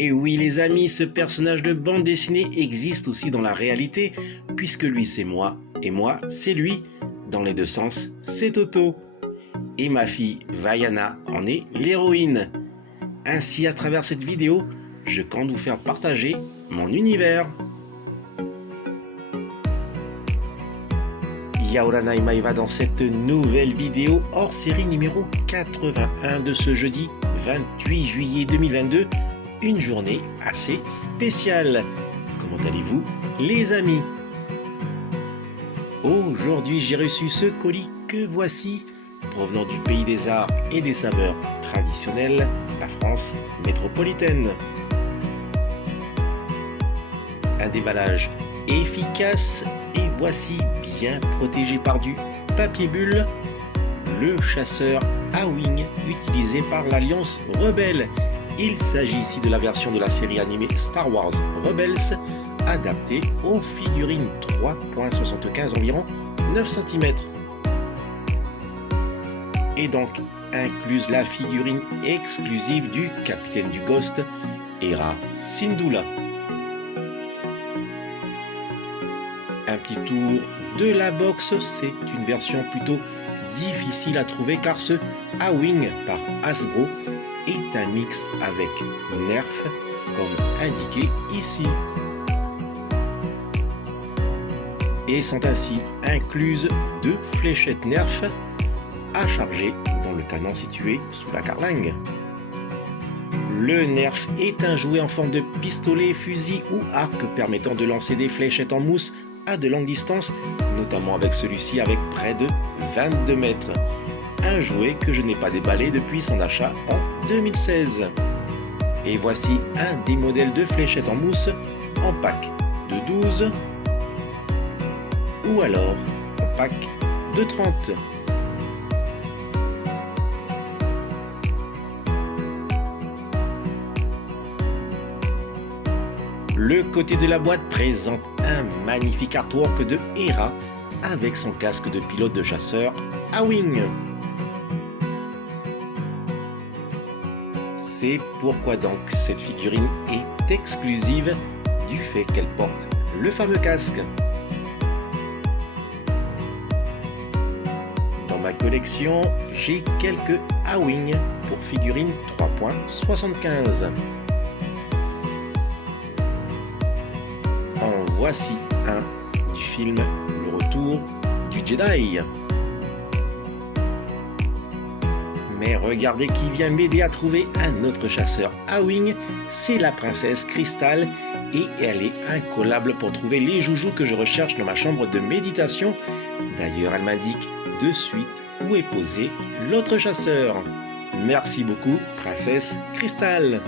Et oui les amis, ce personnage de bande dessinée existe aussi dans la réalité, puisque lui c'est moi, et moi c'est lui. Dans les deux sens, c'est Toto. Et ma fille Vaiana en est l'héroïne. Ainsi, à travers cette vidéo, je compte vous faire partager mon univers. Yaorana Imaiva dans cette nouvelle vidéo hors série numéro 81 de ce jeudi 28 juillet 2022. Une journée assez spéciale. Comment allez-vous les amis? Aujourd'hui j'ai reçu ce colis que voici, provenant du pays des arts et des saveurs traditionnelles, la France métropolitaine. Un déballage efficace et voici bien protégé par du papier bulle, le chasseur A-Wing utilisé par l'Alliance Rebelle. Il s'agit ici de la version de la série animée Star Wars Rebels, adaptée aux figurines 3.75 environ 9 cm. Et donc incluse la figurine exclusive du capitaine du Ghost, Hera Syndulla. Un petit tour de la box, c'est une version plutôt difficile à trouver car ce A-Wing par Hasbro est un mix avec Nerf comme indiqué ici. Et sont ainsi incluses deux fléchettes Nerf à charger dans le canon situé sous la carlingue. Le Nerf est un jouet en forme de pistolet, fusil ou arc permettant de lancer des fléchettes en mousse à de longue distance, notamment avec celui-ci avec près de 22 mètres. Un jouet que je n'ai pas déballé depuis son achat en 2016. Et voici un des modèles de fléchettes en mousse en pack de 12 ou alors en pack de 30. Le côté de la boîte présente un magnifique artwork de Hera avec son casque de pilote de chasseur A-Wing. C'est pourquoi donc cette figurine est exclusive du fait qu'elle porte le fameux casque. Dans ma collection, j'ai quelques A-Wing pour figurines 3.75. En voici un du film Le Retour du Jedi. Mais regardez qui vient m'aider à trouver un autre chasseur A-Wing, c'est la princesse Crystal et elle est incollable pour trouver les joujoux que je recherche dans ma chambre de méditation. D'ailleurs, elle m'indique de suite où est posé l'autre chasseur. Merci beaucoup, princesse Crystal.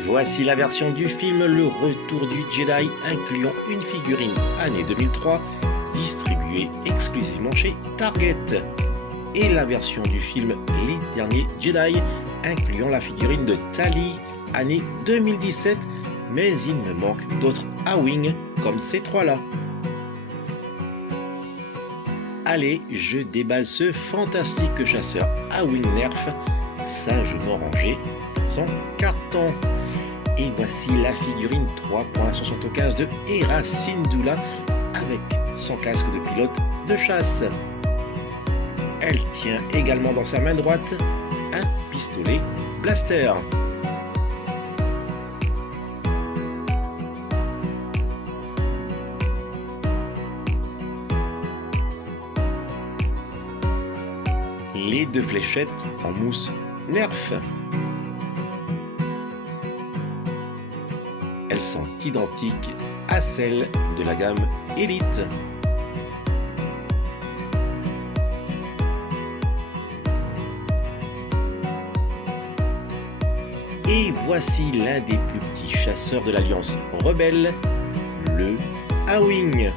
Voici la version du film Le Retour du Jedi incluant une figurine année 2003 distribuée exclusivement chez Target. Et la version du film Les Derniers Jedi incluant la figurine de Tali année 2017, mais il me manque d'autres A-Wing comme ces trois-là. Allez, je déballe ce fantastique chasseur A-Wing Nerf, sagement rangé dans son carton. Et voici la figurine 3.75 de Hera Syndulla avec son casque de pilote de chasse. Elle tient également dans sa main droite un pistolet blaster. Les deux fléchettes en mousse Nerf. Elles sont identiques à celles de la gamme Elite. Et voici l'un des plus petits chasseurs de l'Alliance Rebelle, le A-Wing.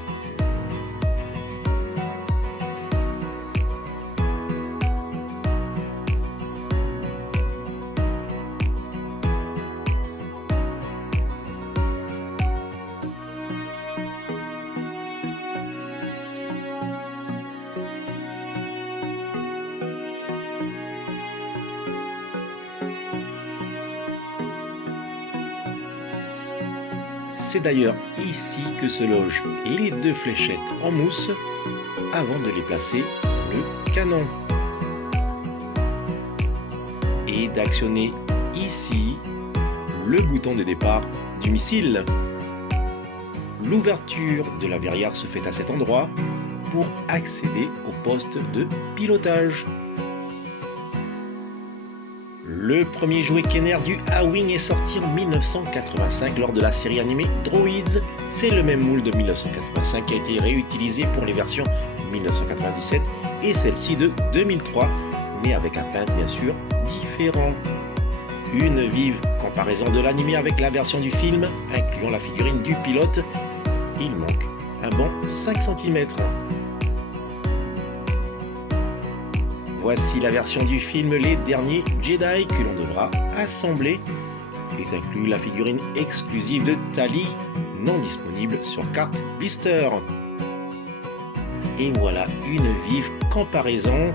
C'est d'ailleurs ici que se logent les 2 fléchettes en mousse avant de les placer le canon. Et d'actionner ici le bouton de départ du missile. L'ouverture de la verrière se fait à cet endroit pour accéder au poste de pilotage. Le premier jouet Kenner du A-Wing est sorti en 1985 lors de la série animée Droids. C'est le même moule de 1985 qui a été réutilisé pour les versions 1997 et celle-ci de 2003, mais avec un peintre bien sûr différent. Une vive comparaison de l'animé avec la version du film, incluant la figurine du pilote. Il manque un bon 5 cm. Voici la version du film Les Derniers Jedi que l'on devra assembler. Il est inclus la figurine exclusive de Tali, non disponible sur carte blister. Et voilà une vive comparaison,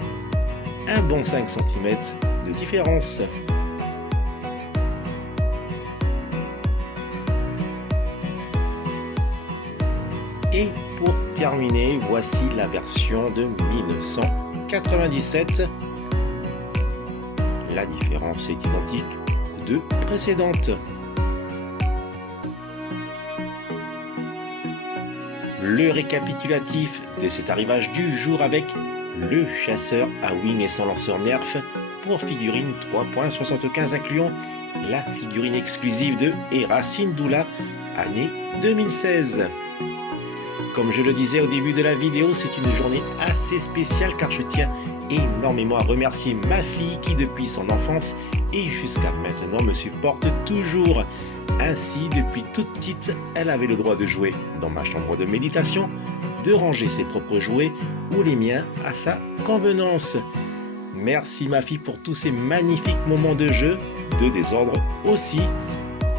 un bon 5 cm de différence. Et pour terminer, voici la version de 1997. La différence est identique aux 2 précédentes. Le récapitulatif de cet arrivage du jour avec le chasseur A-Wing et son lanceur Nerf pour figurine 3.75 incluant la figurine exclusive de Hera Syndulla, année 2016. Comme je le disais au début de la vidéo, c'est une journée assez spéciale car je tiens énormément à remercier ma fille qui depuis son enfance et jusqu'à maintenant me supporte toujours. Ainsi, depuis toute petite, elle avait le droit de jouer dans ma chambre de méditation, de ranger ses propres jouets ou les miens à sa convenance. Merci ma fille pour tous ces magnifiques moments de jeu, de désordre aussi.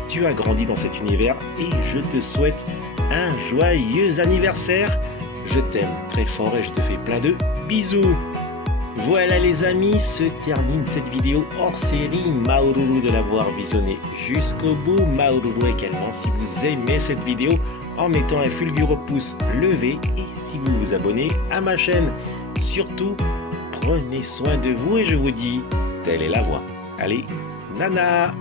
Tu as grandi dans cet univers et je te souhaite un joyeux anniversaire. Je t'aime très fort et je te fais plein de bisous. Voilà les amis, se termine cette vidéo hors série. Maoruru de l'avoir visionnée jusqu'au bout. Maoruru également si vous aimez cette vidéo en mettant un fulgureux pouce levé et si vous vous abonnez à ma chaîne. Surtout, prenez soin de vous et je vous dis, telle est la voie. Allez, nana!